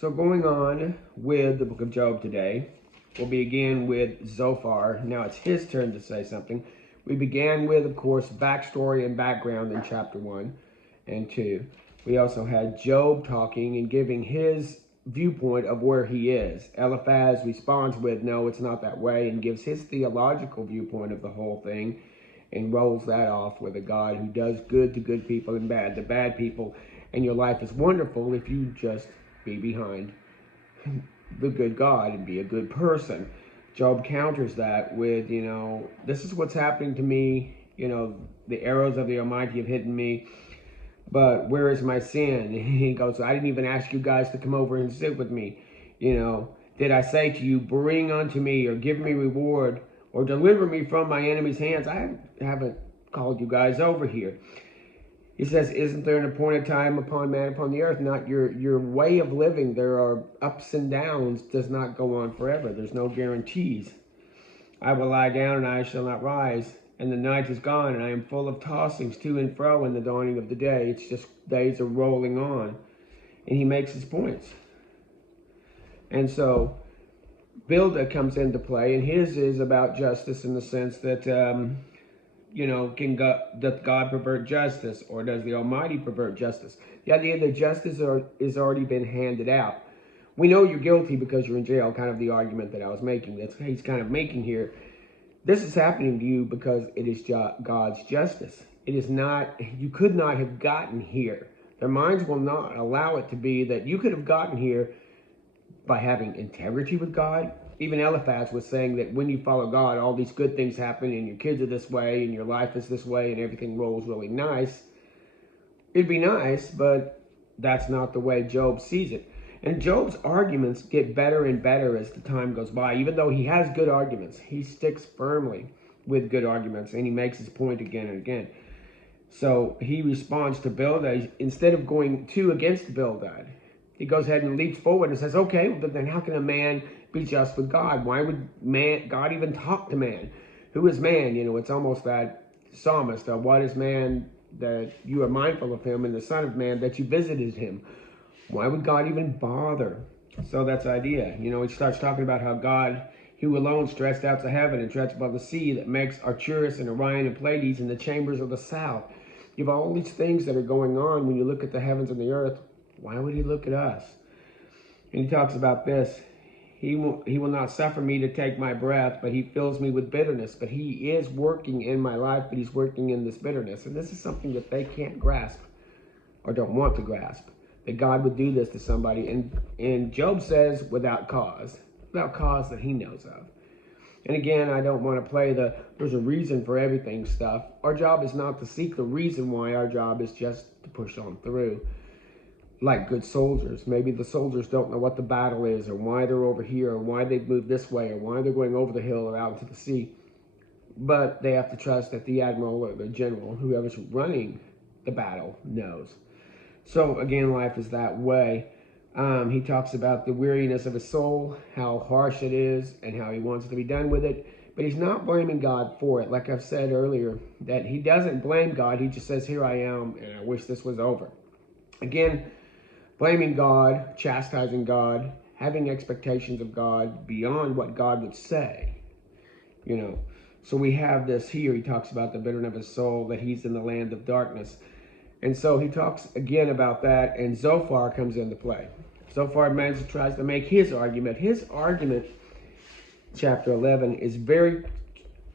So going on with the book of Job today, we'll begin with Zophar. Now it's his turn to say something. We began with, of course, backstory and background in chapter 1 and 2. We also had Job talking and giving his viewpoint of where he is. Eliphaz responds with, no, it's not that way, and gives his theological viewpoint of the whole thing and rolls that off with a God who does good to good people and bad to bad people. And your life is wonderful if you just be behind the good God and be a good person. Job counters that with, this is what's happening to me. The arrows of the Almighty have hidden me, but where is my sin? He goes, I didn't even ask you guys to come over and sit with me. Did I say to you, bring unto me or give me reward or deliver me from my enemy's hands? I haven't called you guys over here. He says, isn't there an appointed time upon man upon the earth? Not your way of living. There are ups and downs, does not go on forever. There's no guarantees. I will lie down and I shall not rise. And the night is gone and I am full of tossings to and fro in the dawning of the day. It's just days are rolling on. And he makes his points. And so Bildad comes into play, and his is about justice in the sense that, does God pervert justice, or does the Almighty pervert justice? The idea that justice is already been handed out. We know you're guilty because you're in jail, kind of the argument that I was making. That's he's kind of making here. This is happening to you because it is God's justice. It is not, you could not have gotten here. Their minds will not allow it to be that you could have gotten here by having integrity with God. Even Eliphaz was saying that when you follow God, all these good things happen, and your kids are this way, and your life is this way, and everything rolls really nice. It'd be nice, but that's not the way Job sees it. And Job's arguments get better and better as the time goes by. Even though he has good arguments, he sticks firmly with good arguments, and he makes his point again and again. So he responds to Bildad. Instead of going against Bildad, he goes ahead and leaps forward and says, okay, but then how can a man be just with God? Why would God even talk to man? Who is man? It's almost that psalmist of what is man that you are mindful of him, and the Son of Man that you visited him. Why would God even bother? So that's the idea. He starts talking about how God, who alone stretched out to heaven and stretched above the sea, that makes Arcturus and Orion and Pleiades in the chambers of the south. You have all these things that are going on when you look at the heavens and the earth. Why would he look at us? And he talks about this. He will not suffer me to take my breath, but he fills me with bitterness. But he is working in my life, but he's working in this bitterness. And this is something that they can't grasp or don't want to grasp, that God would do this to somebody. And Job says without cause that he knows of. And again, I don't want to play there's a reason for everything stuff. Our job is not to seek the reason why. Our job is just to push on through. Like good soldiers. Maybe the soldiers don't know what the battle is, or why they're over here, or why they've moved this way, or why they're going over the hill or out into the sea. But they have to trust that the admiral or the general, whoever's running the battle, knows. So again, life is that way. He talks about the weariness of his soul, how harsh it is, and how he wants to be done with it. But he's not blaming God for it. Like I've said earlier, that he doesn't blame God. He just says, here I am, and I wish this was over. Again, blaming God, chastising God, having expectations of God beyond what God would say, So we have this here. He talks about the bitterness of his soul, that he's in the land of darkness. And so he talks again about that, and Zophar comes into play. Zophar tries to make his argument. His argument, chapter 11, is very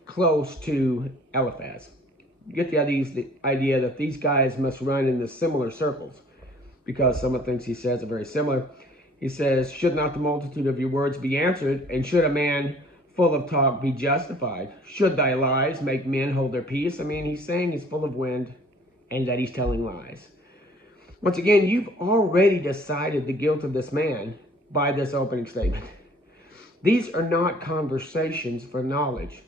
close to Eliphaz. You get the idea that these guys must run in the similar circles, because some of the things he says are very similar. He says, should not the multitude of your words be answered, and should a man full of talk be justified? Should thy lies make men hold their peace? He's saying he's full of wind and that he's telling lies. Once again, you've already decided the guilt of this man by this opening statement. These are not conversations for knowledge.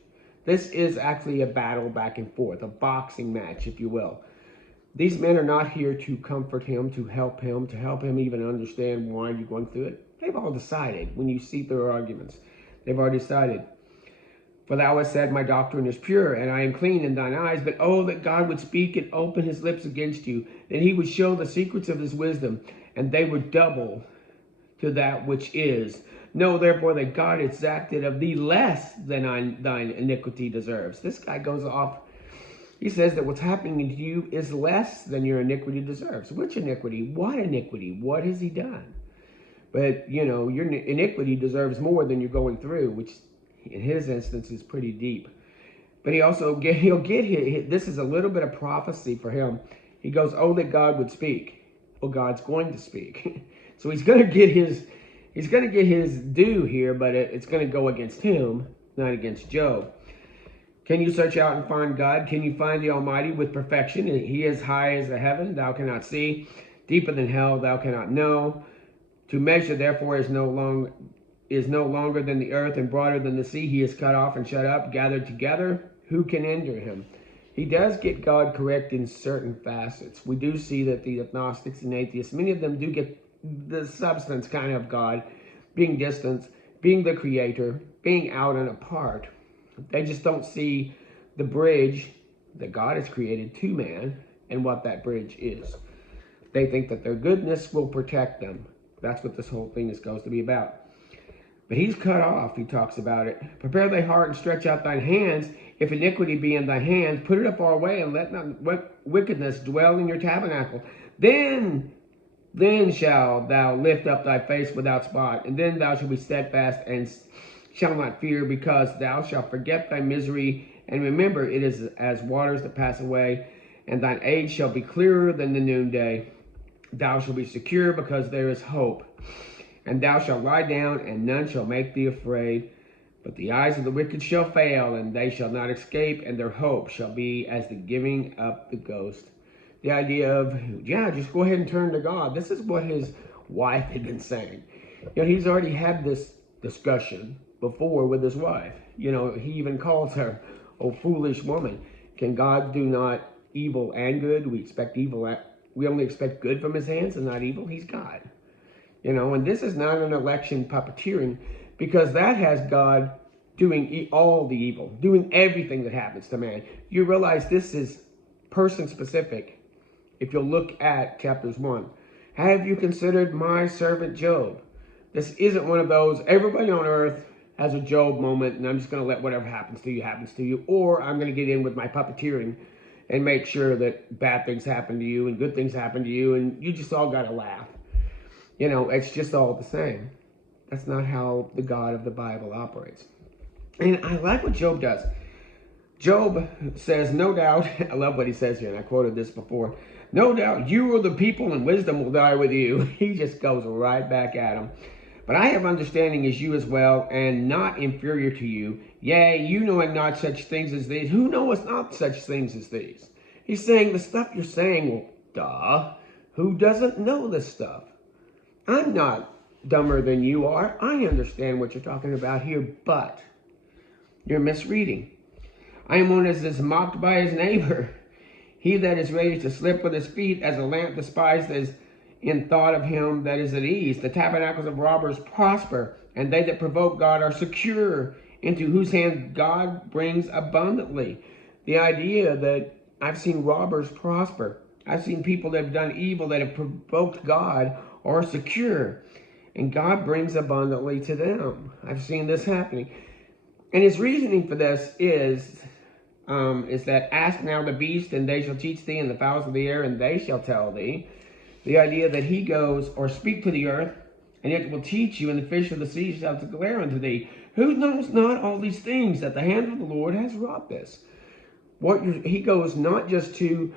This is actually a battle back and forth, a boxing match, if you will. These men are not here to comfort him, to help him even understand why you're going through it. They've all decided when you see their arguments. They've already decided. For thou hast said, my doctrine is pure, and I am clean in thine eyes. But oh, that God would speak and open his lips against you, that he would show the secrets of his wisdom, and they would double to that which is. Know therefore that God exacted of thee less than thine iniquity deserves. This guy goes off. He says that what's happening to you is less than your iniquity deserves. Which iniquity? What iniquity? What has he done? But, you know, your iniquity deserves more than you're going through, which in his instance is pretty deep. But he'll get this is a little bit of prophecy for him. He goes, oh, that God would speak. Well, God's going to speak. So he's going to get his due here, but it's going to go against him, not against Job. Can you search out and find God? Can you find the Almighty with perfection? He is high as the heaven, thou cannot see. Deeper than hell, thou cannot know. To measure, therefore, is no longer than the earth, and broader than the sea. He is cut off and shut up, gathered together. Who can hinder him? He does get God correct in certain facets. We do see that the agnostics and atheists, many of them do get the substance kind of God, being distant, being the creator, being out and apart. They just don't see the bridge that God has created to man and what that bridge is. They think that their goodness will protect them. That's what this whole thing is supposed to be about. But he's cut off, he talks about it. Prepare thy heart and stretch out thine hands. If iniquity be in thy hands, put it afar away, and let not wickedness dwell in your tabernacle. Then shalt thou lift up thy face without spot, and then thou shalt be steadfast and shall not fear, because thou shalt forget thy misery, and remember it is as waters that pass away, and thine age shall be clearer than the noonday. Thou shalt be secure, because there is hope. And thou shalt lie down, and none shall make thee afraid. But the eyes of the wicked shall fail, and they shall not escape, and their hope shall be as the giving up the ghost. The idea of, yeah, just go ahead and turn to God. This is what his wife had been saying. You know, he's already had this discussion before with his wife. You know, he even calls her, oh, foolish woman. Can God do not evil and good? We only expect good from his hands and not evil. He's God. You know, and this is not an election puppeteering, because that has God doing all the evil, doing everything that happens to man. You realize this is person specific. If you'll look at chapters 1, have you considered my servant Job? This isn't one of those, everybody on earth has a Job moment, and I'm just going to let whatever happens to you, or I'm going to get in with my puppeteering and make sure that bad things happen to you and good things happen to you, and you just all got to laugh. You know, it's just all the same. That's not how the God of the Bible operates. And I like what Job does. Job says, no doubt, I love what he says here, and I quoted this before, no doubt you are the people, and wisdom will die with you. He just goes right back at him. But I have understanding as you as well, and not inferior to you. Yea, you knowing not such things as these. Who knoweth not such things as these? He's saying the stuff you're saying, well, duh. Who doesn't know this stuff? I'm not dumber than you are. I understand what you're talking about here, but you're misreading. I am one as is mocked by his neighbor. He that is ready to slip with his feet, as a lamp despised is in thought of him that is at ease. The tabernacles of robbers prosper, and they that provoke God are secure, into whose hand God brings abundantly. The idea that I've seen robbers prosper. I've seen people that have done evil, that have provoked God, are secure, and God brings abundantly to them. I've seen this happening. And his reasoning for this is that ask now the beast, and they shall teach thee, and the fowls of the air, and they shall tell thee. The idea that he goes, or speak to the earth, and it will teach you, and the fish of the sea shall declare unto thee. Who knows not all these things, that the hand of the Lord has wrought this? He goes not just to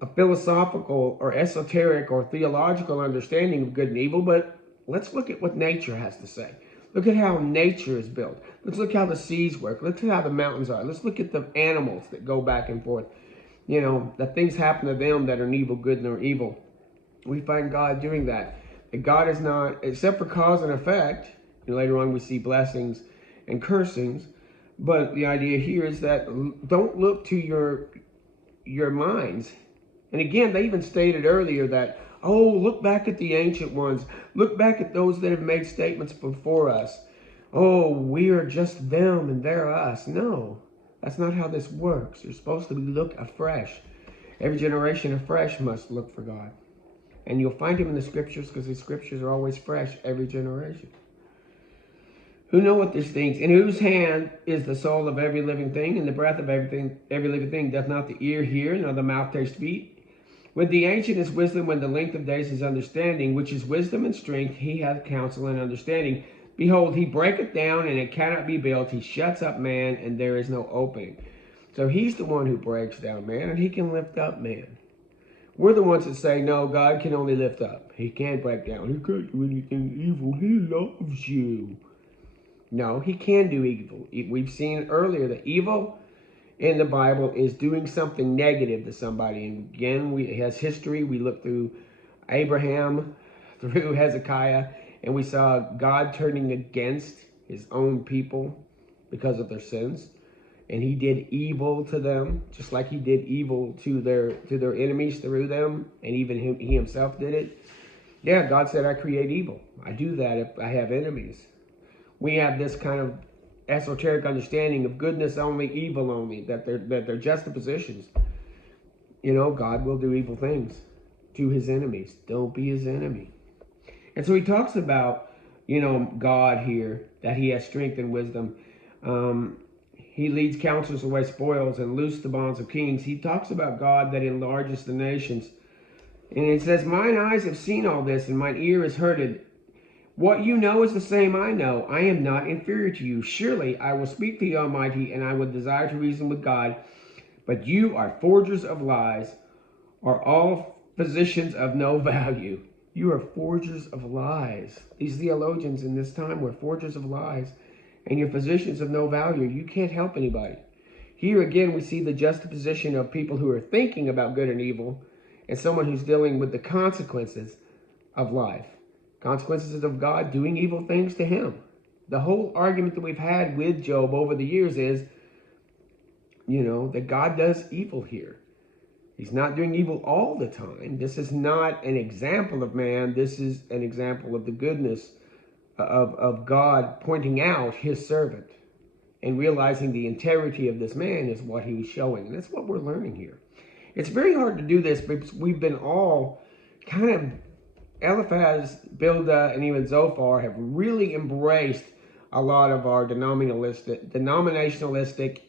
a philosophical or esoteric or theological understanding of good and evil, but let's look at what nature has to say. Look at how nature is built. Let's look how the seas work. Let's look how the mountains are. Let's look at the animals that go back and forth. You know, that things happen to them that are neither good nor evil. We find God doing that. That God is not, except for cause and effect, and later on we see blessings and cursings, but the idea here is that don't look to your minds. And again, they even stated earlier that, oh, look back at the ancient ones. Look back at those that have made statements before us. Oh, we are just them and they're us. No, that's not how this works. You're supposed to look afresh. Every generation afresh must look for God. And you'll find him in the scriptures because the scriptures are always fresh every generation. Who know what these things, in whose hand is the soul of every living thing, and the breath of every living thing? Doth not the ear hear, nor the mouth taste meat? With the ancient is wisdom, when the length of days is understanding, which is wisdom and strength, he hath counsel and understanding. Behold, he breaketh down, and it cannot be built. He shuts up man, and there is no opening. So he's the one who breaks down man, and he can lift up man. We're the ones that say, no, God can only lift up. He can't break down. He can't do anything evil. He loves you. No, he can do evil. We've seen earlier that evil in the Bible is doing something negative to somebody. And again, it has history. We look through Abraham, through Hezekiah, and we saw God turning against his own people because of their sins. And he did evil to them, just like he did evil to their enemies through them. And even he himself did it. Yeah, God said, I create evil. I do that if I have enemies. We have this kind of esoteric understanding of goodness only, evil only, that they're juxtapositions. You know, God will do evil things to his enemies. Don't be his enemy. And so he talks about, you know, God here, that he has strength and wisdom. He leads counselors away spoils and loose the bonds of kings. He talks about God that enlarges the nations. And it says, mine eyes have seen all this, and mine ear has heard it. What you know is the same I know. I am not inferior to you. Surely I will speak to the Almighty, and I would desire to reason with God. But you are forgers of lies, are all physicians of no value. You are forgers of lies. These theologians in this time were forgers of lies, and you're physicians of no value. You can't help anybody. Here again, we see the juxtaposition of people who are thinking about good and evil, and someone who's dealing with the consequences of life. Consequences of God doing evil things to him. The whole argument that we've had with Job over the years is, you know, that God does evil here. He's not doing evil all the time. This is not an example of man. This is an example of the goodness of God pointing out his servant and realizing the integrity of this man is what he was showing. And that's what we're learning here. It's very hard to do this because we've been all kind of, Eliphaz, Bildad, and even Zophar have really embraced a lot of our denominationalistic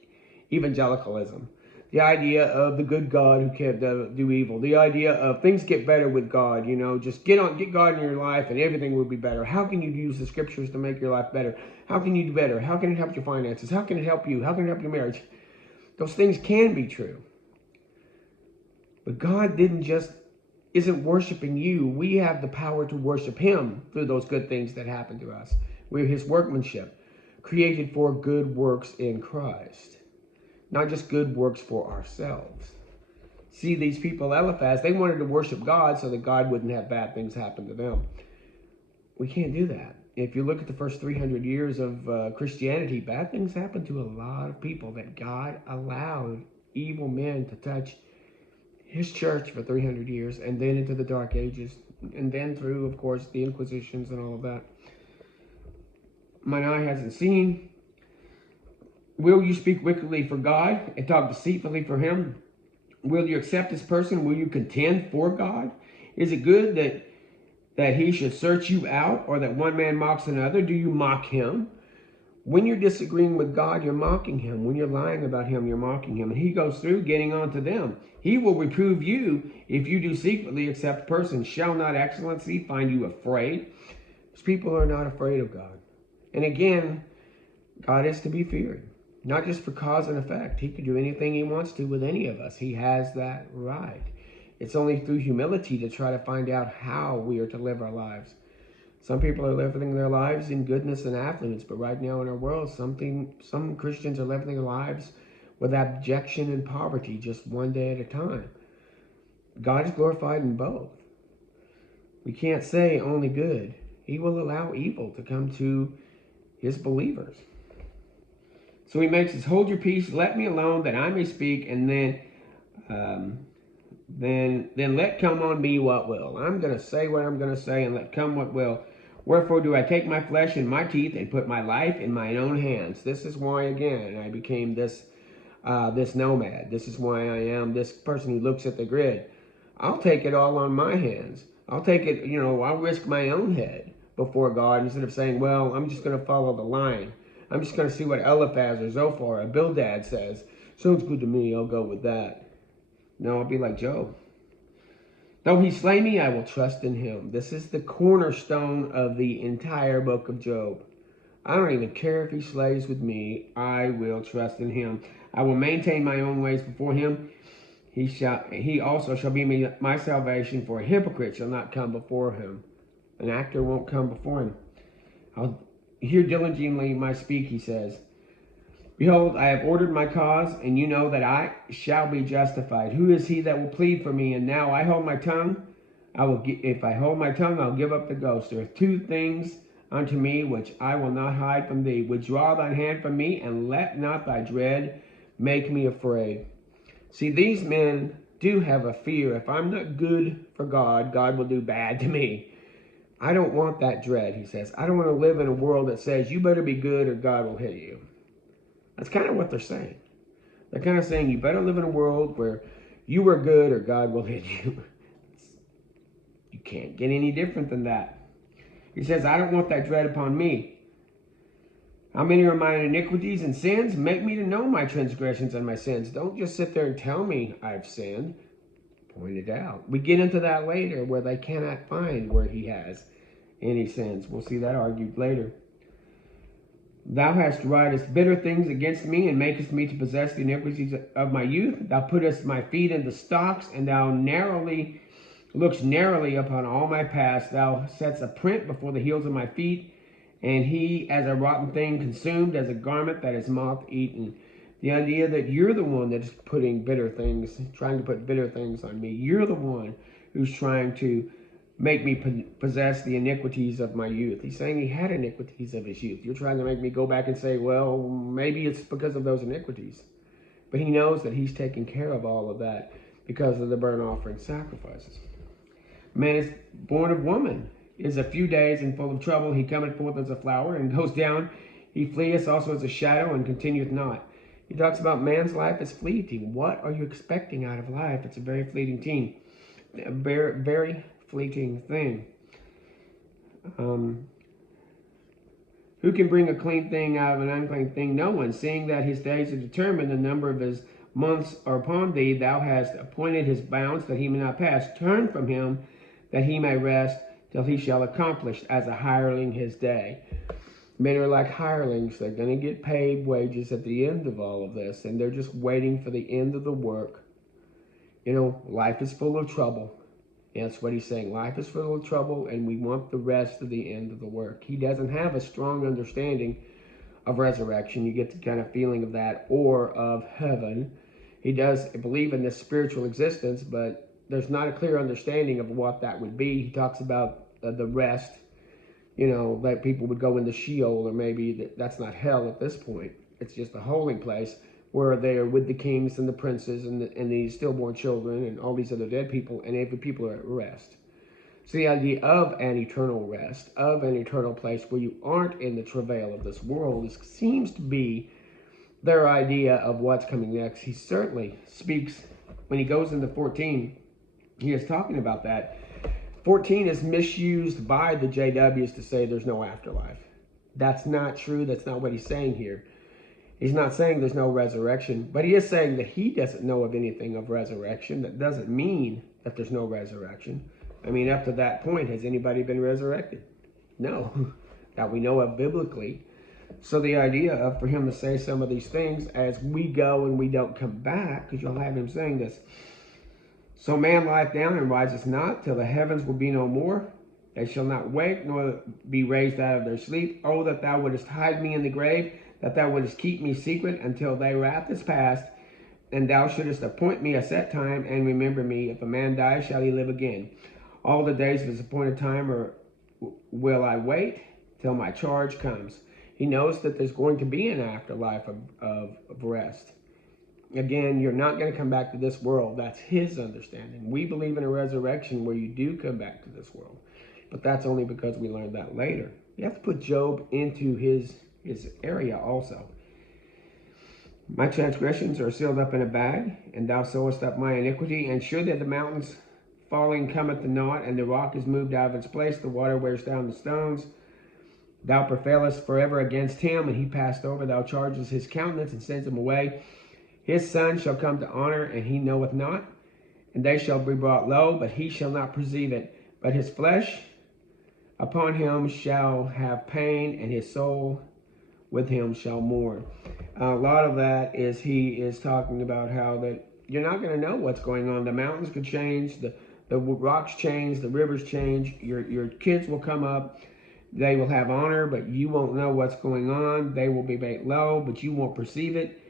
evangelicalism. The idea of the good God who can't do evil. The idea of things get better with God. You know, just get God in your life and everything will be better. How can you use the scriptures to make your life better? How can you do better? How can it help your finances? How can it help you? How can it help your marriage? Those things can be true. But God isn't worshiping you. We have the power to worship him through those good things that happen to us. We're his workmanship, created for good works in Christ, not just good works for ourselves. See, these people, Eliphaz, they wanted to worship God so that God wouldn't have bad things happen to them. We can't do that. If you look at the first 300 years of Christianity, bad things happened to a lot of people that God allowed evil men to touch his church for 300 years, and then into the Dark Ages, and then through, of course, the Inquisitions and all of that. Mine eye hasn't seen. Will you speak wickedly for God and talk deceitfully for him? Will you accept this person? Will you contend for God? Is it good that he should search you out, or that one man mocks another? Do you mock him? When you're disagreeing with God, you're mocking him. When you're lying about him, you're mocking him. And he goes through getting on to them. He will reprove you if you do secretly accept persons. Shall not excellency find you afraid? These people are not afraid of God. And again, God is to be feared. Not just for cause and effect. He can do anything he wants to with any of us. He has that right. It's only through humility to try to find out how we are to live our lives. Some people are living their lives in goodness and affluence, but right now in our world, some Christians are living their lives with abjection and poverty, just one day at a time. God is glorified in both. We can't say only good. He will allow evil to come to his believers. So he makes us, hold your peace, let me alone, that I may speak, and then let come on me what will. I'm going to say what I'm going to say, and let come what will. Wherefore do I take my flesh in my teeth and put my life in mine own hands. This is why, again, I became this nomad. This is why I am this person who looks at the grid. I'll take it all on my hands. I'll take it, I'll risk my own head before God instead of saying, well, I'm just going to follow the line. I'm just going to see what Eliphaz or Zophar or Bildad says. Sounds good to me. I'll go with that. No, I'll be like Job. Though he slay me, I will trust in him. This is the cornerstone of the entire book of Job. I don't even care if he slays with me. I will trust in him. I will maintain my own ways before him. He also shall be my salvation, for a hypocrite shall not come before him. An actor won't come before him. I'll hear diligently my speak, he says. Behold, I have ordered my cause, and you know that I shall be justified. Who is he that will plead for me? And now I hold my tongue. If I hold my tongue, I'll give up the ghost. There are two things unto me which I will not hide from thee. Withdraw thine hand from me, and let not thy dread make me afraid. See, these men do have a fear. If I'm not good for God, God will do bad to me. I don't want that dread, he says. I don't want to live in a world that says, you better be good or God will hit you. That's kind of what they're saying. They're kind of saying, you better live in a world where you are good or God will hit you. You can't get any different than that. He says, I don't want that dread upon me. How many are mine iniquities and sins? Make me to know my transgressions and my sins. Don't just sit there and tell me I've sinned. Point it out. We get into that later where they cannot find where he has any sins. We'll see that argued later. Thou hast writest bitter things against me, and makest me to possess the iniquities of my youth. Thou puttest my feet into stocks, and thou lookst narrowly upon all my past. Thou setst a print before the heels of my feet, and he as a rotten thing consumed, as a garment that is moth-eaten. The idea that you're the one that's putting bitter things, trying to put bitter things on me. You're the one who's trying to make me possess the iniquities of my youth. He's saying he had iniquities of his youth. You're trying to make me go back and say, well, maybe it's because of those iniquities. But he knows that he's taken care of all of that because of the burnt offering sacrifices. Man is born of woman, is a few days and full of trouble. He cometh forth as a flower and goes down. He fleeth also as a shadow and continueth not. He talks about man's life is fleeting. What are you expecting out of life? It's a very fleeting thing. A very, very fleeting thing. Who can bring a clean thing out of an unclean thing? No one. Seeing that his days are determined, the number of his months are upon thee. Thou hast appointed his bounds that he may not pass. Turn from him that he may rest till he shall accomplish as a hireling his day. Men are like hirelings. They're going to get paid wages at the end of all of this, and they're just waiting for the end of the work. Life is full of trouble. That's what he's saying. Life is full of trouble, and we want the rest of the end of the work. He doesn't have a strong understanding of resurrection. You get the kind of feeling of that, or of heaven. He does believe in this spiritual existence, but there's not a clear understanding of what that would be. He talks about the rest, that people would go into Sheol, or maybe that's not hell at this point. It's just a holding place where they are with the kings and the princes and the stillborn children and all these other dead people, and every people are at rest. So the idea of an eternal rest, of an eternal place where you aren't in the travail of this world, seems to be their idea of what's coming next. He certainly speaks, when he goes into 14, he is talking about that. 14 is misused by the JWs to say there's no afterlife. That's not true. That's not what he's saying here. He's not saying there's no resurrection, but he is saying that he doesn't know of anything of resurrection. That doesn't mean that there's no resurrection. I mean, up to that point, has anybody been resurrected? No, that we know of biblically. So the idea of for him to say some of these things as we go and we don't come back, because you'll have him saying this. So man lieth down and riseth not till the heavens will be no more. They shall not wake nor be raised out of their sleep. Oh, that thou wouldest hide me in the grave, that thou wouldest keep me secret until thy wrath is past, and thou shouldest appoint me a set time and remember me. If a man die, shall he live again? All the days of his appointed time will I wait till my charge comes. He knows that there's going to be an afterlife of rest. Again, you're not going to come back to this world. That's his understanding. We believe in a resurrection where you do come back to this world. But that's only because we learned that later. You have to put Job into his area also. My transgressions are sealed up in a bag, and thou sewest up my iniquity, and surely the mountains falling cometh to naught, and the rock is moved out of its place, the water wears down the stones. Thou prevailest forever against him, and he passed over. Thou chargest his countenance, and sends him away. His son shall come to honor, and he knoweth not. And they shall be brought low, but he shall not perceive it. But his flesh upon him shall have pain, and his soul with him shall mourn. A lot of that is he is talking about how that you're not going to know what's going on. The mountains could change, the rocks change, the rivers change. Your kids will come up. They will have honor, but you won't know what's going on. They will be made low, but you won't perceive it.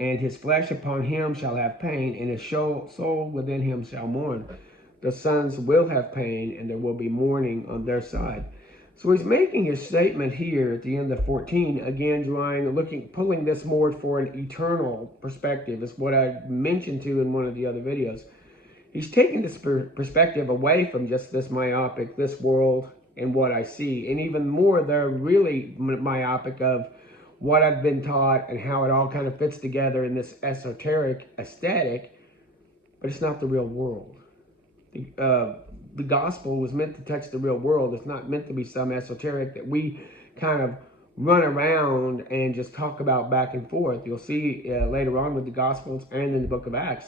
And his flesh upon him shall have pain, and his soul within him shall mourn. The sons will have pain, and there will be mourning on their side. So he's making a statement here at the end of 14, again pulling this more for an eternal perspective, is what I mentioned to in one of the other videos. He's taking this perspective away from just this myopic, this world and what I see, and even more, they're really myopic of what I've been taught and how it all kind of fits together in this esoteric aesthetic, but it's not the real world. The gospel was meant to touch the real world. It's not meant to be some esoteric that we kind of run around and just talk about back and forth. You'll see later on with the gospels and in the book of Acts,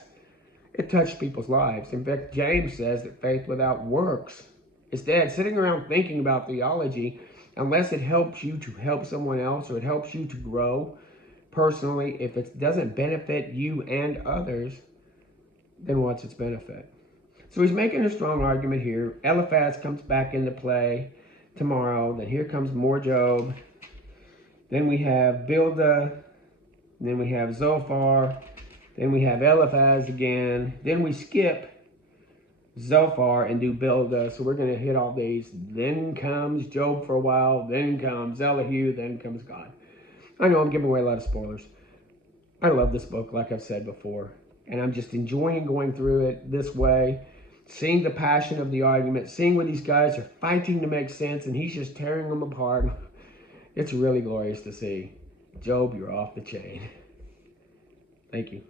it touched people's lives. In fact, James says that faith without works is dead. Sitting around thinking about theology, unless it helps you to help someone else or it helps you to grow personally, if it doesn't benefit you and others, then what's its benefit? So he's making a strong argument here. Eliphaz comes back into play tomorrow. Then here comes more Job. Then we have Bildah. Then we have Zophar. Then we have Eliphaz again. Then we skip Zophar and do Bildah. So we're going to hit all these. Then comes Job for a while. Then comes Elihu. Then comes God. I know I'm giving away a lot of spoilers. I love this book, like I've said before. And I'm just enjoying going through it this way. Seeing the passion of the argument. Seeing where these guys are fighting to make sense. And he's just tearing them apart. It's really glorious to see. Job, you're off the chain. Thank you.